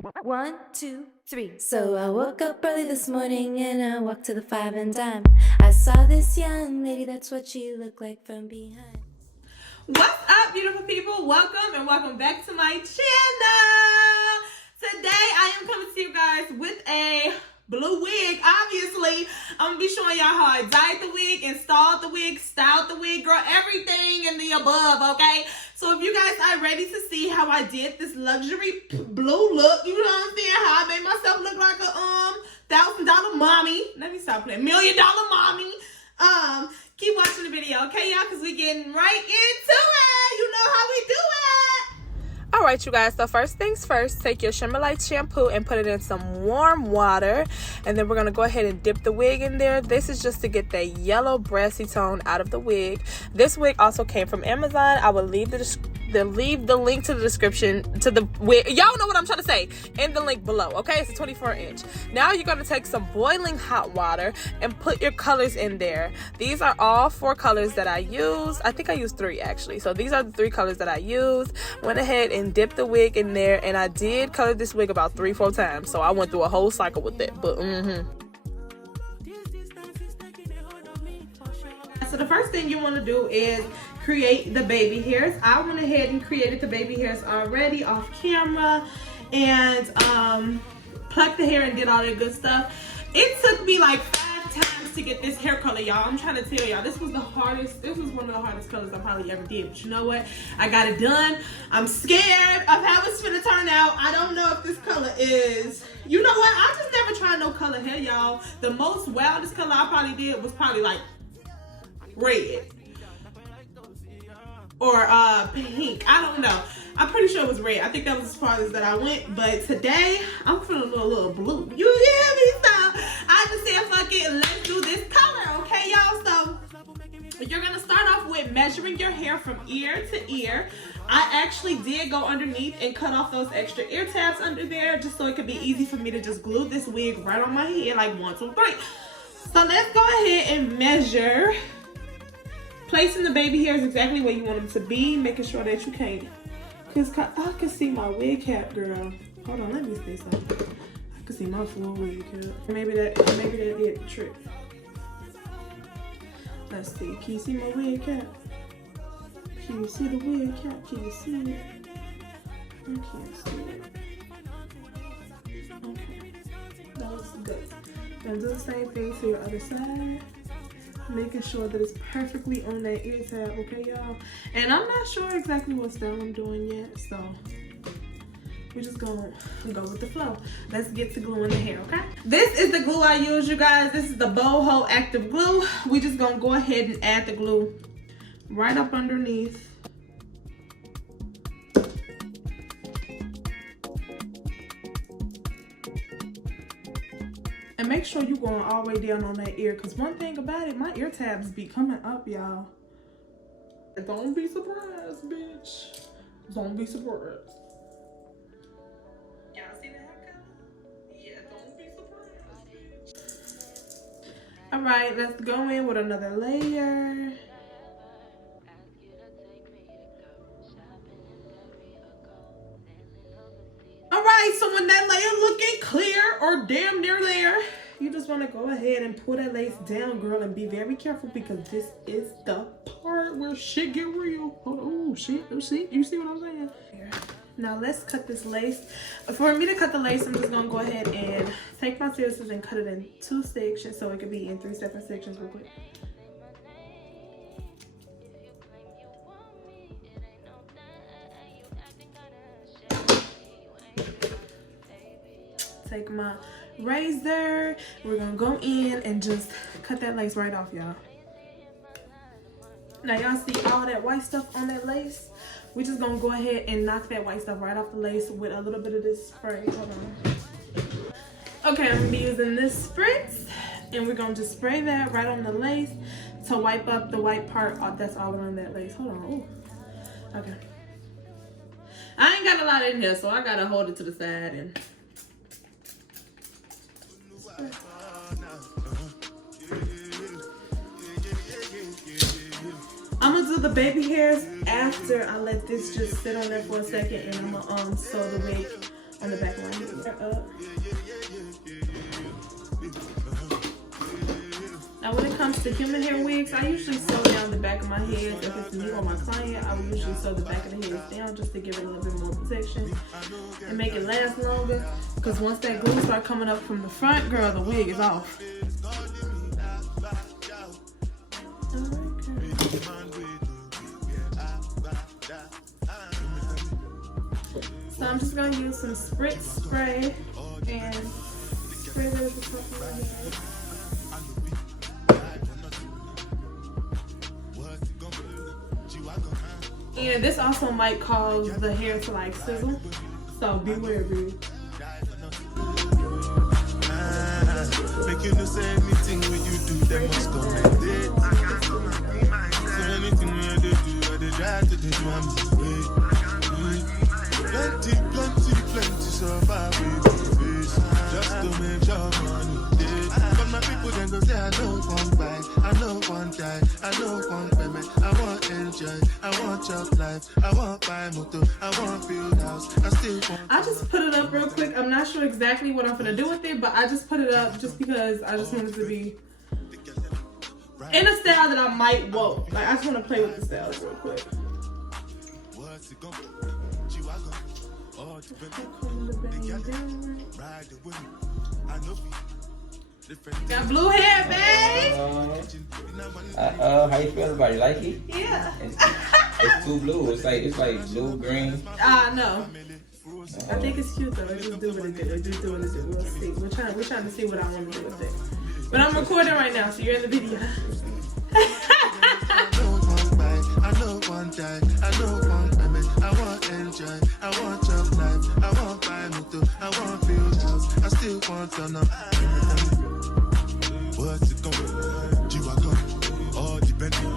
1, 2, 3. So I woke up early this morning and I walked to the 5 and dime. I saw this young lady, that's what she looked like from behind. What's up, beautiful people? Welcome and welcome back to my channel. Today I am coming to you guys with a blue wig. Obviously, I'm gonna be showing y'all how I dyed the wig, installed the wig, styled the wig, girl, everything in the above, okay? So if you guys are ready to see how I did this luxury blue look, you know what I'm saying? How I made myself look like a $1,000 mommy. Let me stop playing. $1 million mommy. Keep watching the video, okay, y'all? Because we getting right into it. You know how we do it. All right, you guys. So first things first, take your Shimmer Light shampoo and put it in some warm water. And then we're going to go ahead and dip the wig in there. This is just to get that yellow brassy tone out of the wig. This wig also came from Amazon. I will leave the link to the description to the wig. Y'all know what I'm trying to say in the link below, okay? It's a 24-inch. Now you're going to take some boiling hot water and put your colors in there. These are all 4 colors that I use. I think I used 3 actually. So these are the 3 colors that I use. Went ahead and dipped the wig in there, and I did color this wig about 3-4 times. So I went through a whole cycle with it. But So the first thing you want to do is create the baby hairs. I went ahead and created the baby hairs already off camera and plucked the hair and did all that good stuff. It took me like 5 times to get this hair color, y'all. I'm trying to tell y'all, this was one of the hardest colors I probably ever did. But you know what? I got it done. I'm scared of how it's gonna turn out. I don't know if this color is, you know what? I just never tried no color hair, y'all. The most wildest color I probably did was probably like red or pink. I don't know. I'm pretty sure it was red. I think that was as far as that I went. But today I'm feeling a little blue. You hear me? So I just said fuck it, let's do this color, okay, y'all? So you're gonna start off with measuring your hair from ear to ear. I actually did go underneath and cut off those extra ear tabs under there just so it could be easy for me to just glue this wig right on my head like 1, 2, 3. So let's go ahead and measure. Placing the baby hairs exactly where you want them to be, making sure that you can't, because I can see my wig cap, girl. Hold on, let me say something. I can see my full wig cap. Maybe that did the trick. Let's see. Can you see my wig cap? Can you see the wig cap? Can you see it? I can't see it. Okay, that was good. Now do the same thing to your other side. Making sure that it's perfectly on that ear tab, okay, y'all? And I'm not sure exactly what style I'm doing yet, so we're just gonna go with the flow. Let's get to gluing the hair, okay? This is the glue I use, you guys. This is the Boho Active Glue. We just gonna go ahead and add the glue right up underneath. And make sure you're going all the way down on that ear, because one thing about it, my ear tabs be coming up, y'all. Don't be surprised, bitch. Don't be surprised. Y'all see that haircut? Yeah, don't be surprised, bitch. All right, let's go in with another layer. All right, so when that layer looking clear or damn near there, you just want to go ahead and pull that lace down, girl, and be very careful because this is the part where shit get real. Oh shit, you see what I'm saying? Now let's cut this lace. For me to cut the lace, I'm just gonna go ahead and take my scissors and cut it in 2 sections so it could be in 3 separate sections real quick. Take my razor, we're gonna go in and just cut that lace right off, y'all. Now y'all see all that white stuff on that lace? We're just gonna go ahead and knock that white stuff right off the lace with a little bit of this spray. Hold on. Okay, I'm gonna be using this spritz, and we're gonna just spray that right on the lace to wipe up the white part that's all around that lace. Hold on. Ooh. Okay. I ain't got a lot in here, so I gotta hold it to the side and I'm gonna do the baby hairs after I let this just sit on there for a second, and I'm gonna sew the wig on the back of my head. up. Now when it comes to human hair wigs, I usually sew down the back of my head. If it's me or my client, I would usually sew the back of the head down just to give it a little bit more protection and make it last longer. Because once that glue starts coming up from the front, girl, the wig is off. So I'm just gonna use some spritz spray and spray that at the top of my head. And this also might cause the hair to like sizzle, so beware, baby. Make you say anything when you do, they must come and date. So anything when you do, they try to do plenty survive with this. Just to make your money. But my people then go say, I don't want buy, I don't want die, I don't want payment, I want enjoy, I want chop life, I want buy motor, I want build house, I still want. I just put it up real quick. I'm not sure exactly what I'm gonna do with it, but I just put it up just because I just want it to be in a style that I might want. Like I just want to play with the styles real quick. Got blue hair, babe. How you feel about it? Like it? Yeah. It's too blue. It's like blue green. No. I think it's cute though. It just do what it do. It just do what it do. We'll see. We're trying to see what I want to do with it. But I'm recording right now, so you're in the video. I don't want buy, I don't want die, I don't want payment, I want enjoy, I want chop life, I want buy motor, I want build house, I still want to know. What's it going? G-Wagon, all depending.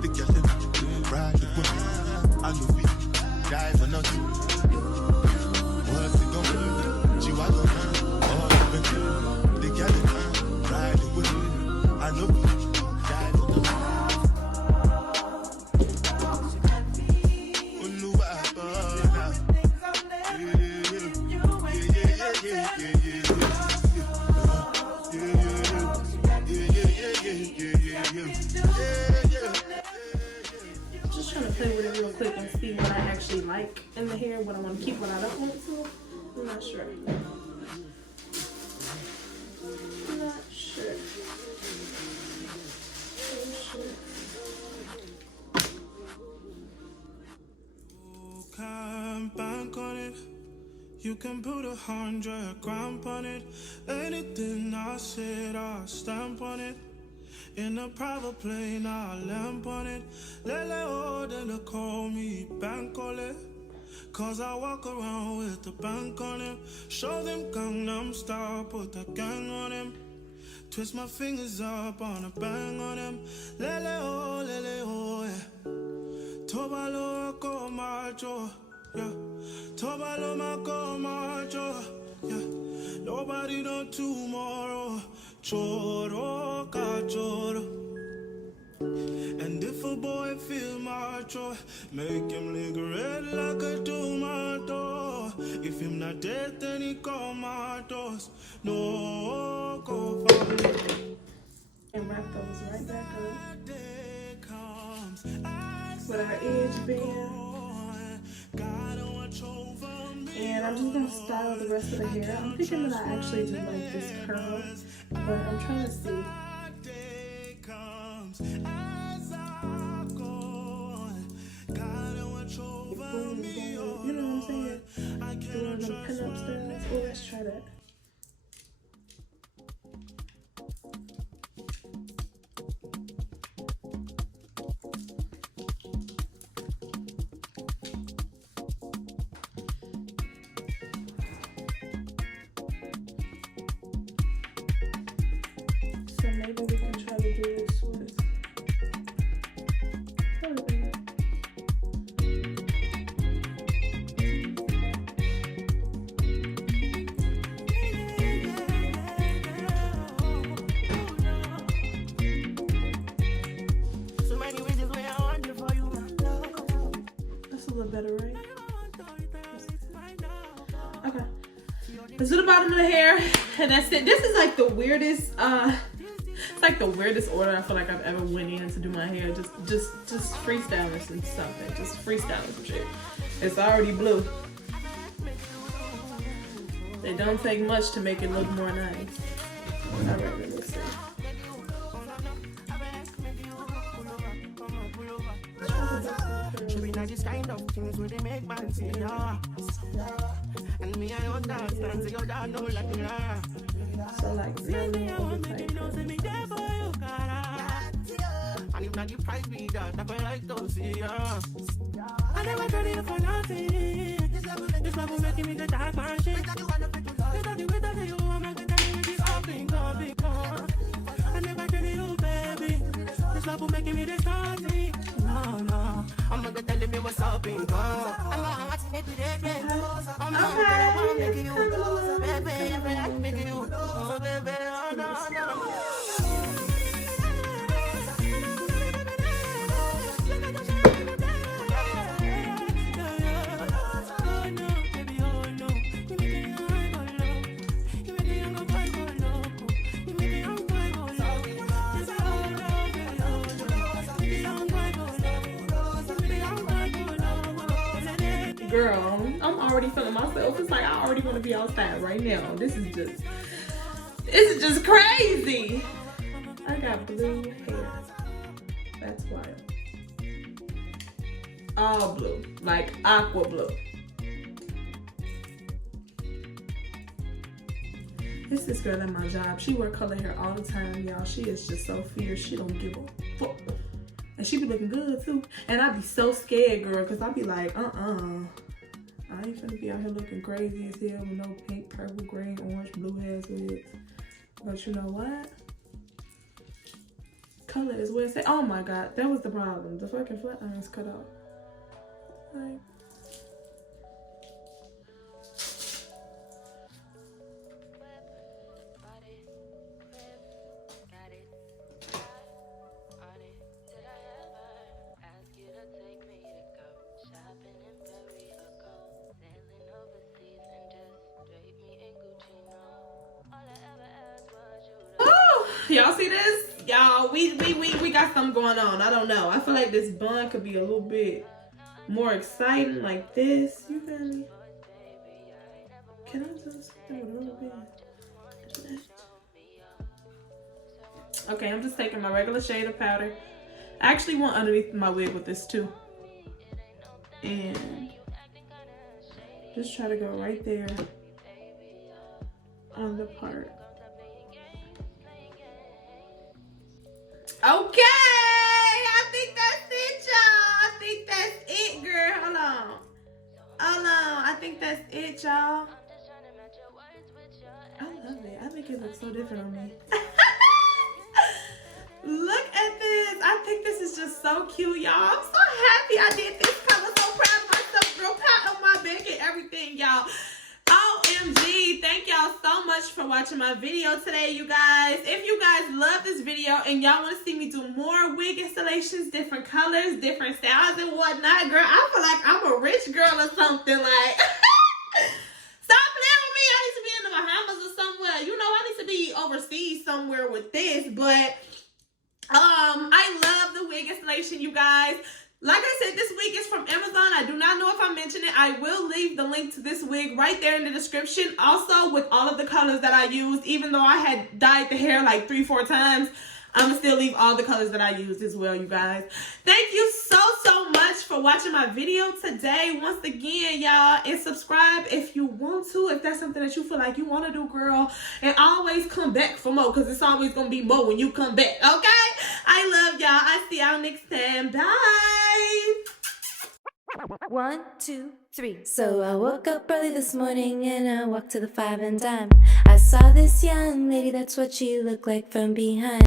The girl them ride the whip, I know we die for nothing. What's it going? G-Wagon, all depending. The girl them ride the whip, I know we die for nothing. Just trying to play with it real quick and see what I actually like in the hair, what I want to keep, what I don't want to. I'm not sure. Bank on it. You can put 100 grand on it. Anything I said, I'll stamp on it. In a private plane, I'll lamp on it. Lele oh, they call me bank on it. Cause I walk around with the bank on him. Show them Gangnam Style, put the gang on him. Twist my fingers up on a bang on him. Lele oh, yeah. Tobalo ako macho, yeah. Tobalo mako macho, yeah. Nobody know tomorrow. Choro ka choro. And if a boy feel macho, make him lick red like a tomato. If him not dead, then he comatose. No, go for it. And wrap those right back up with our edge band. And I'm just going to style the rest of the hair. I'm thinking that I actually do like this curl, but I'm trying to see. You know what I'm saying? Doing them pin-up styles. Oh, let's try that. So maybe we can try to do this with This is the bottom of the hair, and that's it. This is like the weirdest, it's like the weirdest order I feel like I've ever went in to do my hair. Just freestyling some something. Just freestyling some shit. It's already blue. It don't take much to make it look more nice. Alright, let's see. This kind of things where they make man see ya. And me, I understand, so you don't know like me. So like really over tight. And if not the price be that, I like to see ya. I never tried it for nothing. This love will make me the dark man shit. Without the way that you want, I'm gonna make this all thing come become. I never tried it, baby. This love will make me the starting. No, I'm gonna tell me what's up in God. I'm gonna watch it today. I'm gonna make you go, baby, make you go, baby, no. Girl, I'm already feeling myself. It's like I already want to be outside right now. This is just crazy. I got blue hair. That's wild. All blue, like aqua blue. It's this girl at my job. She wear color hair all the time, y'all. She is just so fierce. She don't give a fuck. And she be looking good too. And I be so scared, girl, because I be like, I ain't finna be out here looking crazy as hell with no pink, purple, green, orange, blue hairs with it. But you know what? Color is where it's at. Oh my God, that was the problem. The fucking flat iron's cut off. Like, y'all see this? Y'all, we got something going on. I don't know. I feel like this bun could be a little bit more exciting like this. You feel me? Can I just do it a little bit? Okay, I'm just taking my regular shade of powder. I actually want underneath my wig with this too. And just try to go right there on the part. Okay, I think that's it, y'all. I think that's it, girl. Hold on. I think that's it, y'all. I love it. I think it looks so different on me. Look at this. I think this is just so cute, y'all. I'm so happy I did this color. So proud of myself. Real proud of my back and everything, y'all. OMG, thank y'all so much for watching my video today, you guys. If you guys love this video and y'all want to see me do more wig installations, different colors, different styles and whatnot, girl, I feel like I'm a rich girl or something. Like, stop playing with me. I need to be in the Bahamas or somewhere. You know, I need to be overseas somewhere with this. But I love the wig installation, you guys. Like I said, this wig is from Amazon. I do not know if I mentioned it. I will leave the link to this wig right there in the description. Also, with all of the colors that I used, even though I had dyed the hair like 3-4 times, I'm going to still leave all the colors that I used as well, you guys. Thank you so much for watching my video today. Once again, y'all, and subscribe if you want to, if that's something that you feel like you want to do, girl. And always come back for more, because it's always going to be more when you come back, okay? I love y'all. I see y'all next time. Bye. 1, 2, 3. So I woke up early this morning and I walked to the 5 and dime. I saw this young lady, that's what she looked like from behind.